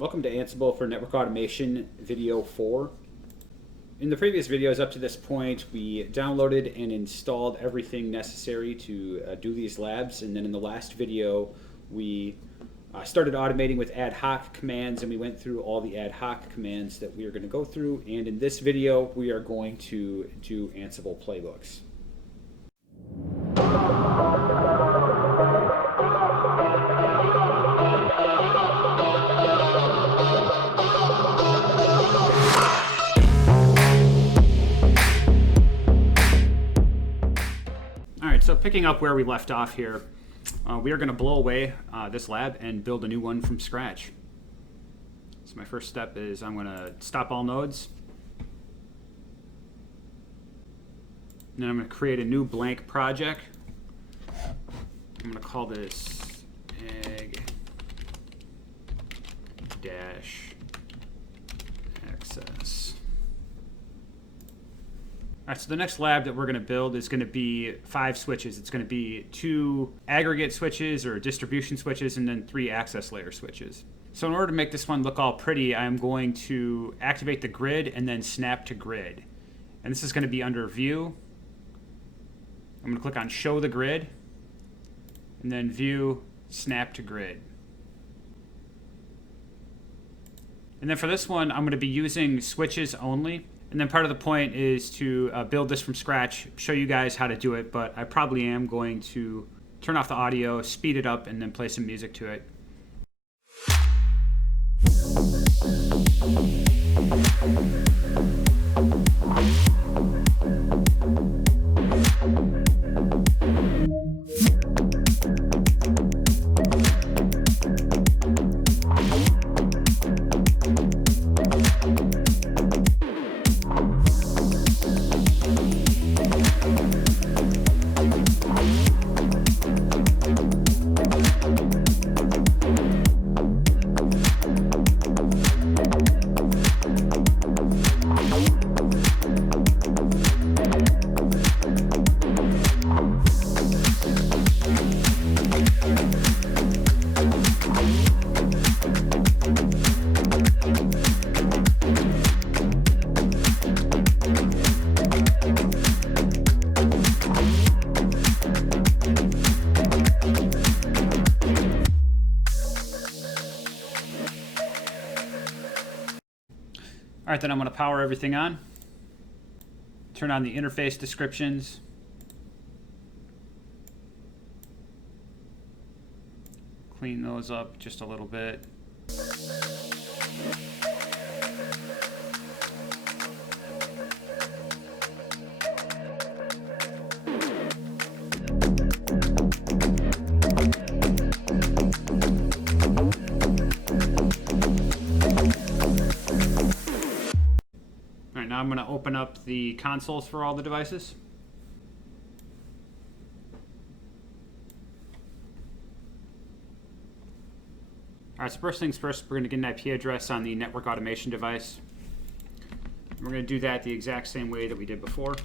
Welcome to Ansible for Network Automation Video 4. In the previous videos up to this point, we downloaded and installed everything necessary to do these labs, and then in the last video we started automating with ad hoc commands, and we went through all the ad hoc commands that we are going to go through, and in this video we are going to do Ansible Playbooks. So picking up where we left off here, we are going to blow away this lab and build a new one from scratch. So my first step is I'm going to stop all nodes. And then I'm going to create a new blank project. I'm going to call this egg-access. All right, so the next lab that we're going to build is going to be 5 switches. It's going to be 2 aggregate switches or distribution switches and then 3 access layer switches. So in order to make this one look all pretty, I'm going to activate the grid and then snap to grid. And this is going to be under View. I'm going to click on Show the Grid and then View, Snap to Grid. And then for this one, I'm going to be using switches only. And then part of the point is to build this from scratch, show you guys how to do it, but I probably am going to turn off the audio, speed it up, and then play some music to it. All right, then I'm going to power everything on. Turn on the interface descriptions. Clean those up just a little bit. Now I'm going to open up the consoles for all the devices. All right, so first things first, we're going to get an IP address on the network automation device. We're going to do that the exact same way that we did before.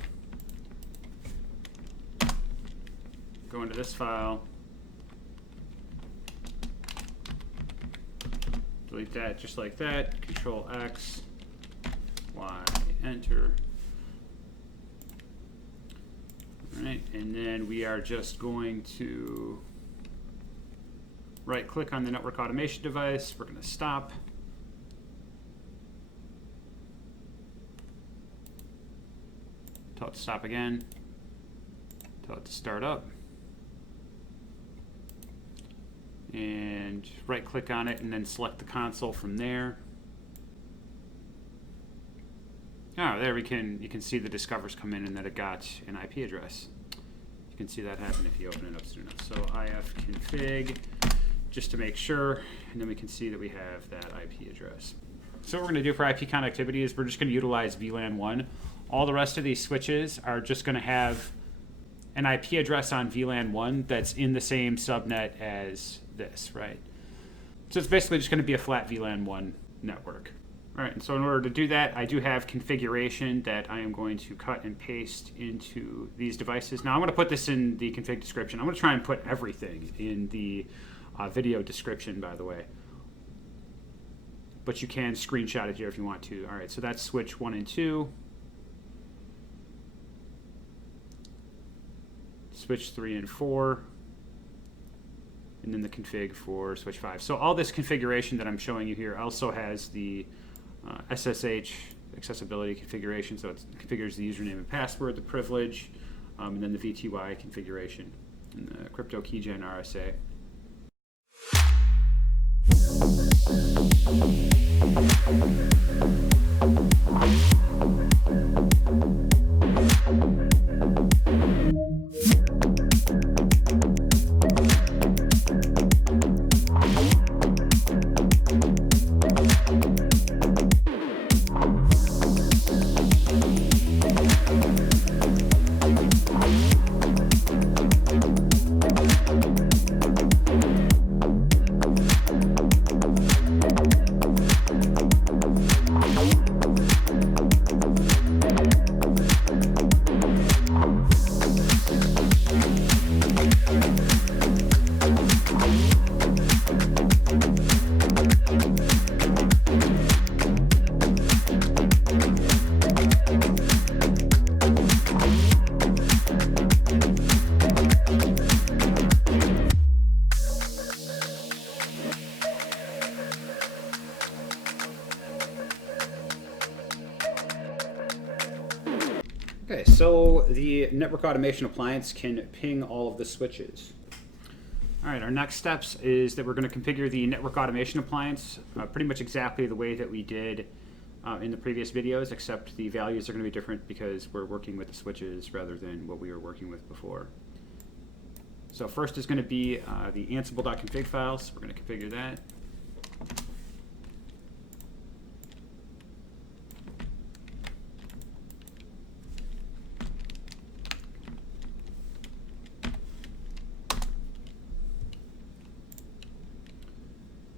Go into this file. Delete that just like that. Control X, Y. Enter. All right, and then we are just going to right click on the network automation device. We're going to stop. Tell it to stop again. Tell it to start up. And right click on it and then select the console from there. Oh, there you can see the discovers come in and that it got an IP address. You can see that happen if you open it up soon enough. So ifconfig, just to make sure, and then we can see that we have that IP address. So what we're going to do for IP connectivity is we're just going to utilize VLAN 1. All the rest of these switches are just going to have an IP address on VLAN 1 that's in the same subnet as this, right? So it's basically just going to be a flat VLAN 1 network. All right, and so in order to do that, I do have configuration that I am going to cut and paste into these devices. Now I'm going to put this in the config description. I'm going to try and put everything in the video description, by the way. but you can screenshot it here if you want to. All right, so that's switch 1 and 2. Switch 3 and 4. And then the config for switch 5. So all this configuration that I'm showing you here also has the SSH accessibility configuration. So it configures the username and password, the privilege, and then the VTY configuration, and the crypto keygen RSA. Okay, so the Network Automation Appliance can ping all of the switches. All right, our next steps is that we're going to configure the Network Automation Appliance pretty much exactly the way that we did in the previous videos, except the values are going to be different because we're working with the switches rather than what we were working with before. So first is going to be the ansible.config file, so we're going to configure that.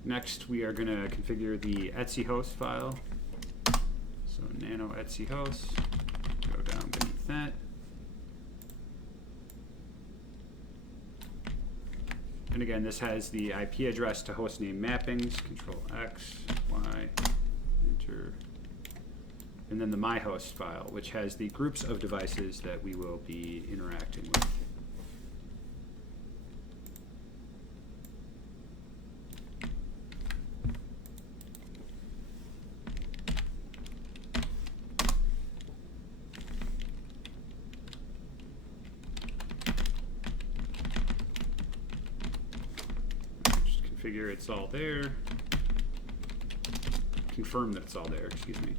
Next, we are going to configure the etc host file. So nano etc host, go down beneath that. And again, this has the IP address to hostname mappings, Control X, Y, enter. And then the my host file, which has the groups of devices that we will be interacting with. Configure it's all there. Confirm that it's all there, excuse me.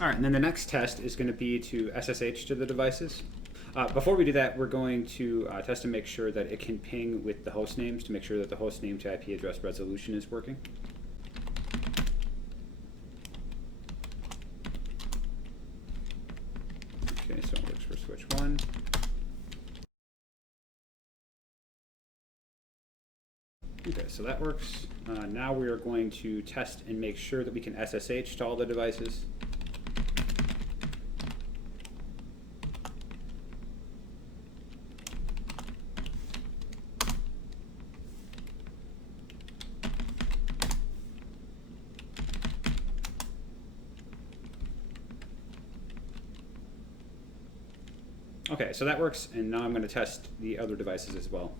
All right, and then the next test is going to be to SSH to the devices. Before we do that, we're going to test and make sure that it can ping with the host names to make sure that the host name to IP address resolution is working. Okay, so it works for switch 1. Okay, so that works. Now we are going to test and make sure that we can SSH to all the devices. Okay, so that works, and now I'm going to test the other devices as well.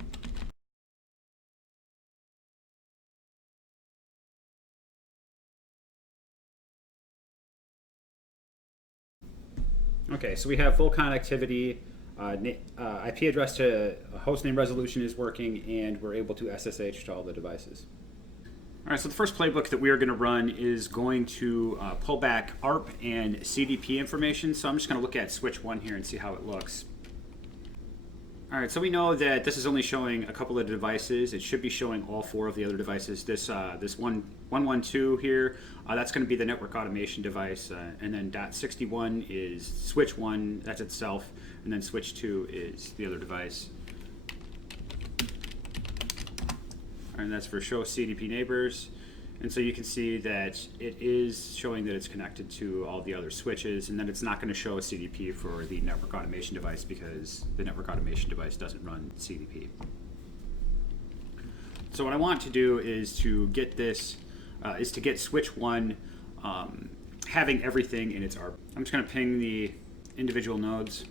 Okay, so we have full connectivity, IP address to hostname resolution is working, and we're able to SSH to all the devices. All right, so the first playbook that we are going to run is going to pull back ARP and CDP information. So I'm just going to look at switch 1 here and see how it looks. All right, so we know that this is only showing a couple of devices. It should be showing all 4 of the other devices. This 112 here, that's going to be the network automation device, and then .61 is switch 1, that's itself, and then switch 2 is the other device. And that's for show CDP neighbors. And so you can see that it is showing that it's connected to all the other switches, and then it's not going to show a CDP for the network automation device because the network automation device doesn't run CDP. So what I want to do is to get this, is to get switch 1 having everything in its ARP. I'm just going to ping the individual nodes.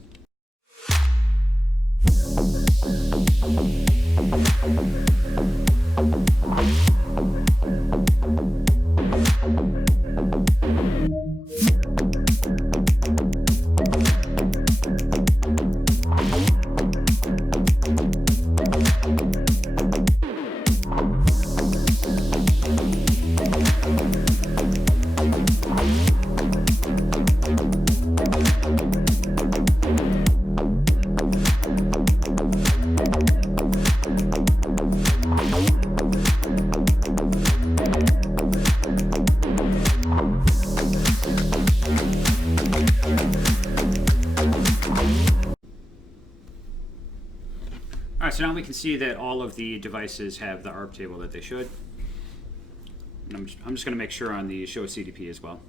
All right, so now we can see that all of the devices have the ARP table that they should. And I'm just going to make sure on the show CDP as well.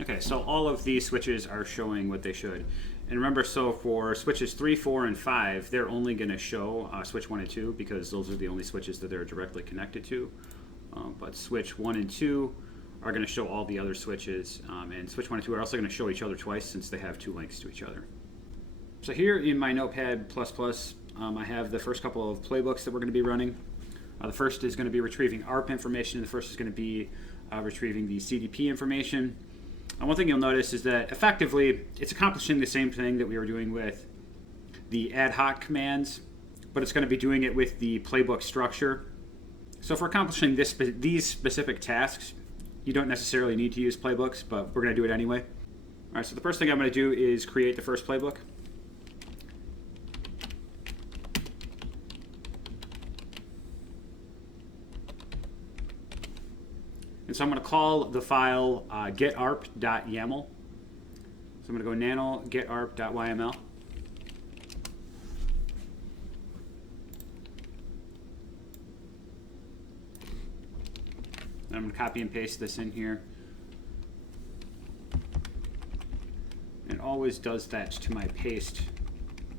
Okay, so all of these switches are showing what they should. And remember, so for switches 3, 4, and 5, they're only going to show switch 1 and 2 because those are the only switches that they're directly connected to. But switch 1 and 2 are going to show all the other switches. And switch 1 and 2 are also going to show each other twice since they have 2 links to each other. So here in my Notepad++, I have the first couple of playbooks that we're going to be running. The first is going to be retrieving ARP information, and the first is going to be retrieving the CDP information. One thing you'll notice is that effectively it's accomplishing the same thing that we were doing with the ad hoc commands, but it's going to be doing it with the playbook structure. So for accomplishing these specific tasks, you don't necessarily need to use playbooks, but we're going to do it anyway. All right, so the first thing I'm going to do is create the first playbook. And so I'm going to call the file getarp.yaml. So I'm going to go nano getarp.yml. And I'm going to copy and paste this in here. And it always does that to my paste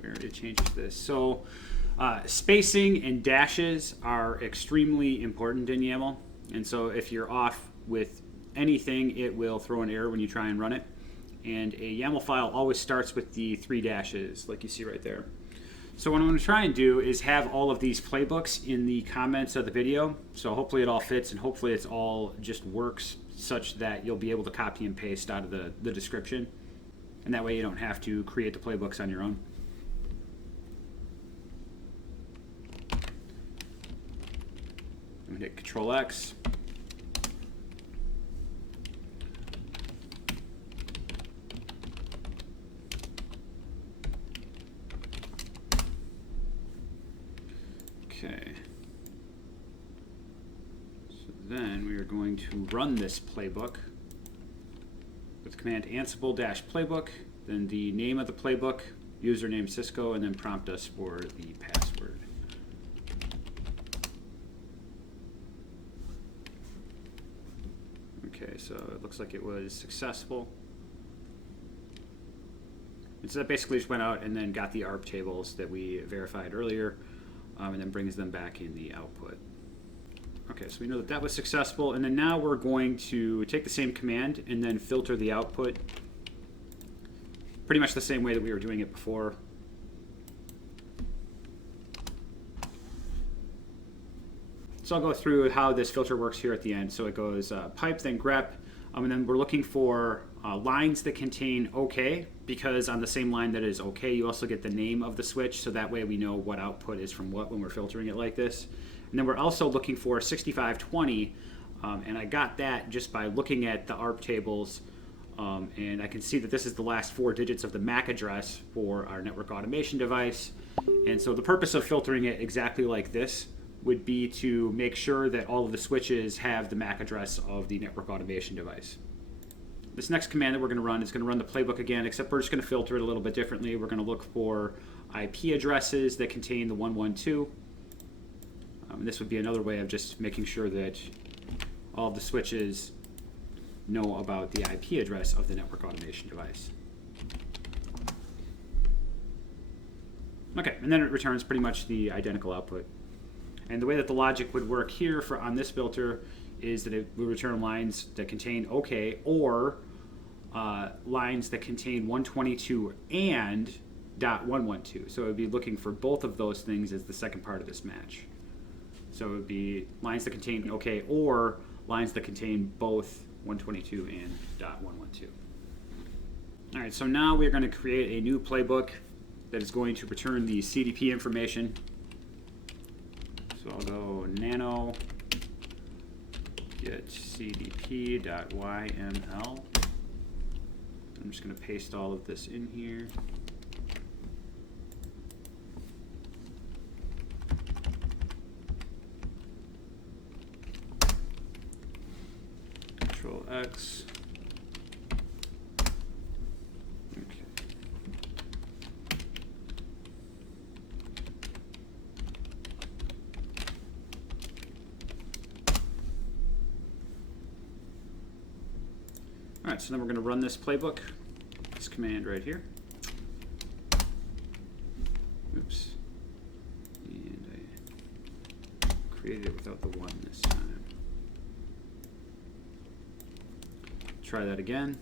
where it changes this. So spacing and dashes are extremely important in YAML. And so if you're off with anything, it will throw an error when you try and run it. And a YAML file always starts with the 3 dashes, like you see right there. So what I'm going to try and do is have all of these playbooks in the comments of the video. So hopefully it all fits, and hopefully it's all just works such that you'll be able to copy and paste out of the description. And that way you don't have to create the playbooks on your own. I'm going to hit Control X. Okay. So then we are going to run this playbook with the command Ansible-Playbook, then the name of the playbook, username Cisco, and then prompt us for the password. Okay, so it looks like it was successful. And so that basically just went out and then got the ARP tables that we verified earlier, and then brings them back in the output. Okay, so we know that that was successful, and then now we're going to take the same command and then filter the output pretty much the same way that we were doing it before. So I'll go through how this filter works here at the end. So it goes pipe, then grep, and then we're looking for lines that contain OK, because on the same line that is OK, you also get the name of the switch, so that way we know what output is from what when we're filtering it like this. And then we're also looking for 6520, and I got that just by looking at the ARP tables And I can see that this is the last 4 digits of the MAC address for our network automation device. And so the purpose of filtering it exactly like this would be to make sure that all of the switches have the MAC address of the network automation device. This next command that we're going to run is going to run the playbook again, except we're just going to filter it a little bit differently. We're going to look for IP addresses that contain the 112. This would be another way of just making sure that all of the switches know about the IP address of the network automation device. Okay, and then it returns pretty much the identical output. And the way that the logic would work here on this filter is that it will return lines that contain OK or lines that contain 122 and .112. So it would be looking for both of those things as the second part of this match. So it would be lines that contain OK or lines that contain both 122 and .112. All right, so now we're going to create a new playbook that is going to return the CDP information. So I'll go nano get cdp.yml. I'm just going to paste all of this in here. Control X. Okay. All right, so then we're going to run this playbook, this command right here. Oops. And I created it without the 1 this time. Try that again.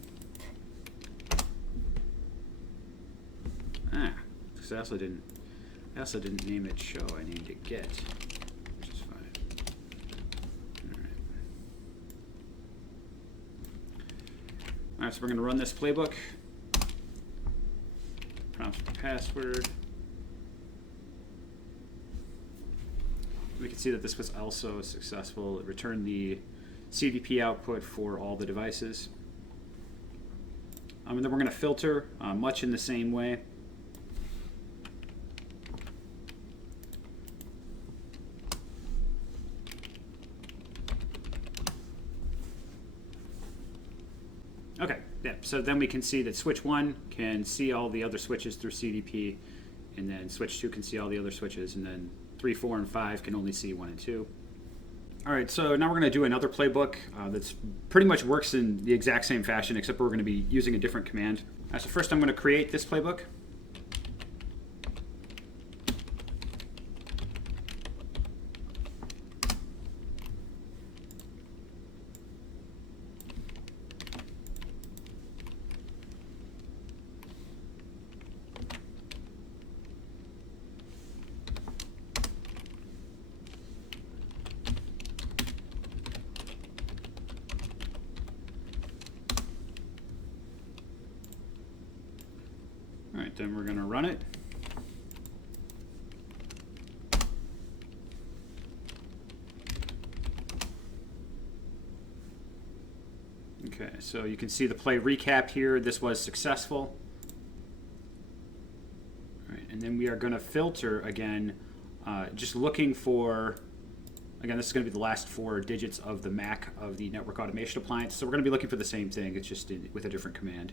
Because I also didn't name it show. I named it get, which is fine. All right, so we're going to run this playbook. Prompt for password. We can see that this was also successful. It returned the CDP output for all the devices. And then we're going to filter much in the same way. Okay, yeah, so then we can see that switch 1 can see all the other switches through CDP, and then switch 2 can see all the other switches, and then 3, 4, and 5 can only see 1 and 2. All right, so now we're going to do another playbook that's pretty much works in the exact same fashion, except we're going to be using a different command. So first I'm going to create this playbook. All right, then we're going to run it. Okay, so you can see the play recap here. This was successful. All right, and then we are going to filter again, just looking for, again, this is going to be the last 4 digits of the MAC of the Network Automation Appliance. So we're going to be looking for the same thing. It's just with a different command.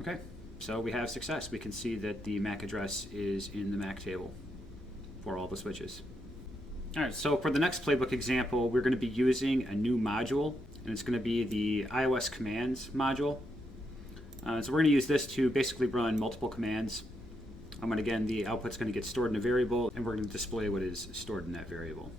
Okay, so we have success. We can see that the MAC address is in the MAC table for all the switches. All right, so for the next playbook example, we're going to be using a new module, and it's going to be the iOS commands module. So we're going to use this to basically run multiple commands. And again, the output's going to get stored in a variable, and we're going to display what is stored in that variable.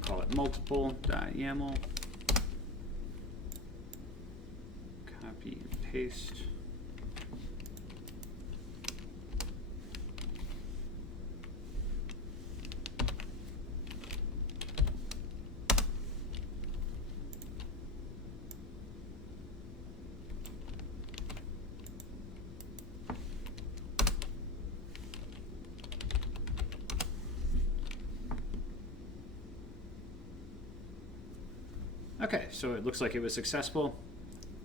Call it multiple.yaml. Copy and paste. Okay, so it looks like it was successful.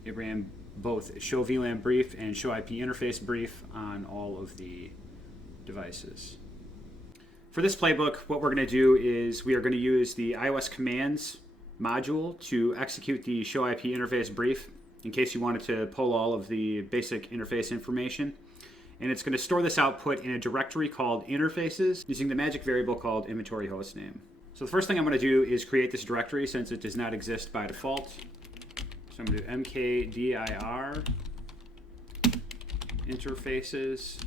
It ran both show VLAN brief and show IP interface brief on all of the devices. For this playbook, what we're going to do is we are going to use the iOS commands module to execute the show IP interface brief in case you wanted to pull all of the basic interface information. And it's going to store this output in a directory called interfaces using the magic variable called inventory hostname. So the first thing I'm going to do is create this directory since it does not exist by default. So I'm going to do mkdir interfaces.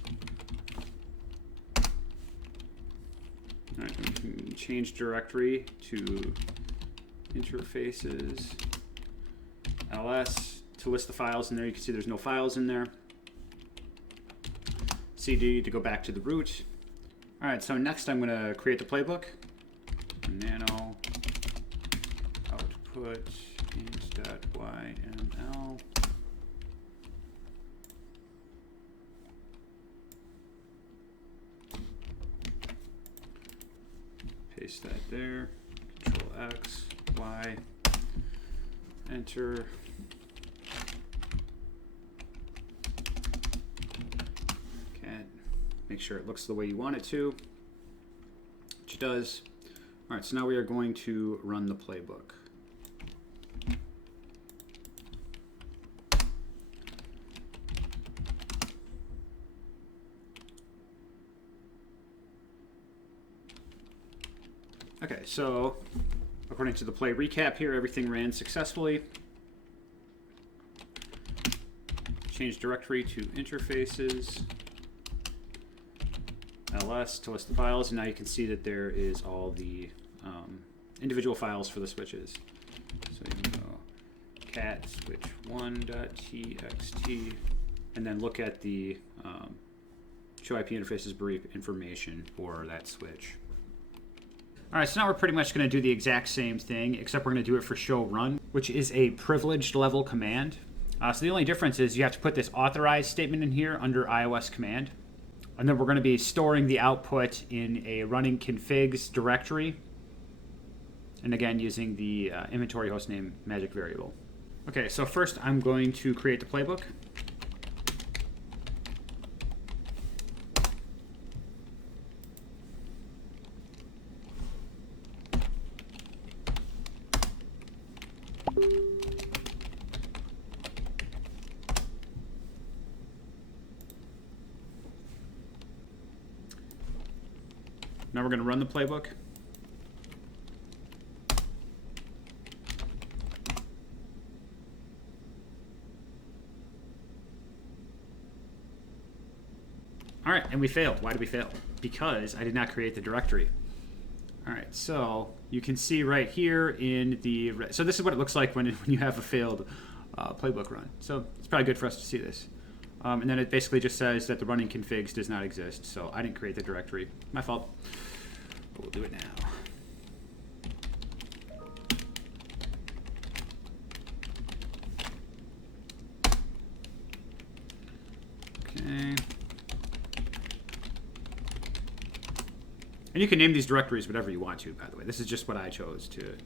All right, we can change directory to interfaces ls to list the files in there. You can see there's no files in there. CD to go back to the root. All right, so next I'm going to create the playbook. Nano output int.yml. Paste that there. Control X, Y, enter. Make sure it looks the way you want it to, which it does. All right, so now we are going to run the playbook. Okay, so according to the play recap here, everything ran successfully. Change directory to interfaces. ls to list the files, and now you can see that there is all the individual files for the switches. So you can go cat switch1.txt and then look at the show IP interfaces brief information for that switch. All right, so now we're pretty much going to do the exact same thing, except we're going to do it for show run, which is a privileged level command. So the only difference is you have to put this authorize statement in here under iOS command. And then we're going to be storing the output in a running configs directory. And again, using the inventory hostname magic variable. Okay, so first I'm going to create the playbook. Now we're going to run the playbook. All right, and we failed. Why did we fail? Because I did not create the directory. All right, so you can see right here in the, so this is what it looks like when you have a failed playbook run. So it's probably good for us to see this. And then it basically just says that the running configs does not exist. So I didn't create the directory. My fault. But we'll do it now. Okay. And you can name these directories whatever you want to, by the way. This is just what I chose to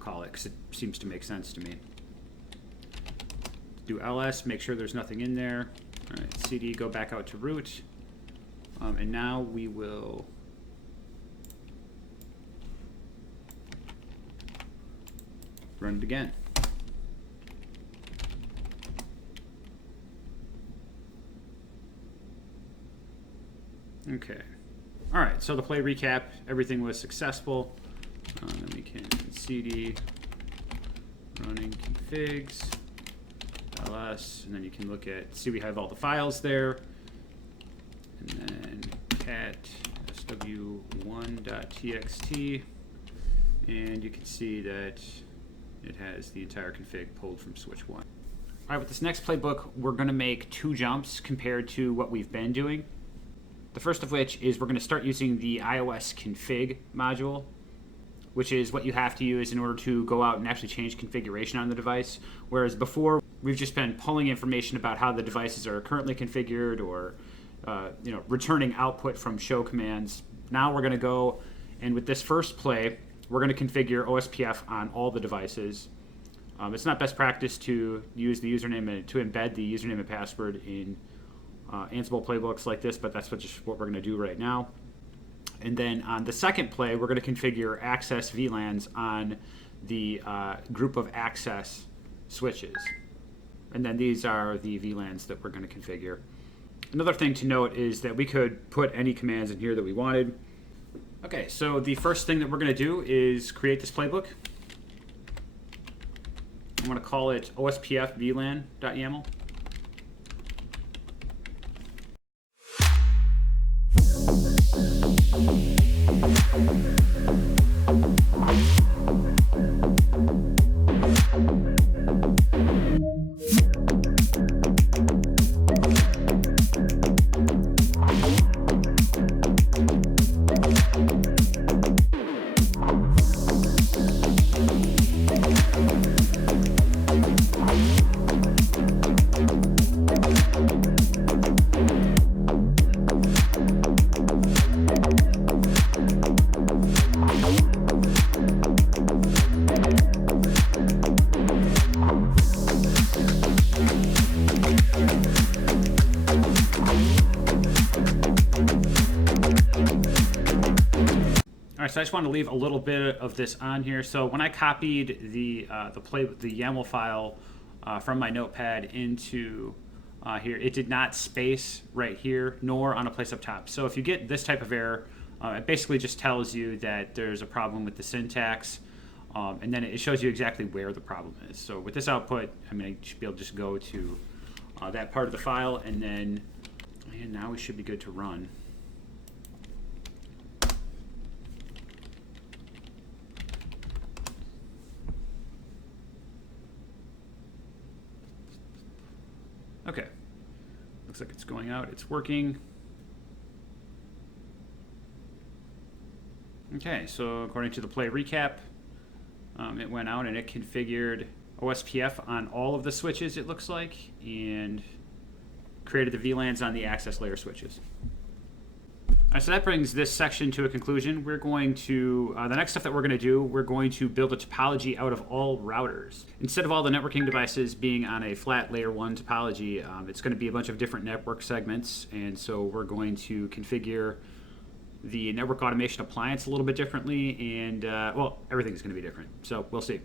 call it because it seems to make sense to me. Do ls, make sure there's nothing in there. All right, cd, go back out to root. And now we will run it again. Okay. All right, so the play recap, everything was successful. Then we can cd running configs ls, and then you can look at, see we have all the files there, and then cat sw1.txt, and you can see that it has the entire config pulled from switch 1. All right, with this next playbook, we're going to make 2 jumps compared to what we've been doing. The first of which is we're going to start using the iOS config module, which is what you have to use in order to go out and actually change configuration on the device. Whereas before, we've just been pulling information about how the devices are currently configured or returning output from show commands. Now we're going to go, and with this first play, we're going to configure OSPF on all the devices. It's not best practice to use the username and to embed the username and password in Ansible playbooks like this, but that's just what we're going to do right now. And then on the second play, we're going to configure access VLANs on the group of access switches. And then these are the VLANs that we're going to configure. Another thing to note is that we could put any commands in here that we wanted. Okay, so the first thing that we're going to do is create this playbook. I'm going to call it ospf vlan.yaml. So I just want to leave a little bit of this on here. So when I copied the YAML file from my notepad into here, it did not space right here, nor on a place up top. So if you get this type of error, it basically just tells you that there's a problem with the syntax, and then it shows you exactly where the problem is. So with this output, I mean, I should be able to just go to that part of the file, and then now we should be good to run. Okay, looks like it's going out, it's working. Okay, so according to the play recap, it went out and it configured OSPF on all of the switches, it looks like, and created the VLANs on the access layer switches. All right, so that brings this section to a conclusion. We're going to, the next stuff that we're going to do, we're going to build a topology out of all routers. Instead of all the networking devices being on a flat layer 1 topology, it's going to be a bunch of different network segments, and so we're going to configure the Network Automation Appliance a little bit differently, and well, everything's going to be different, so we'll see.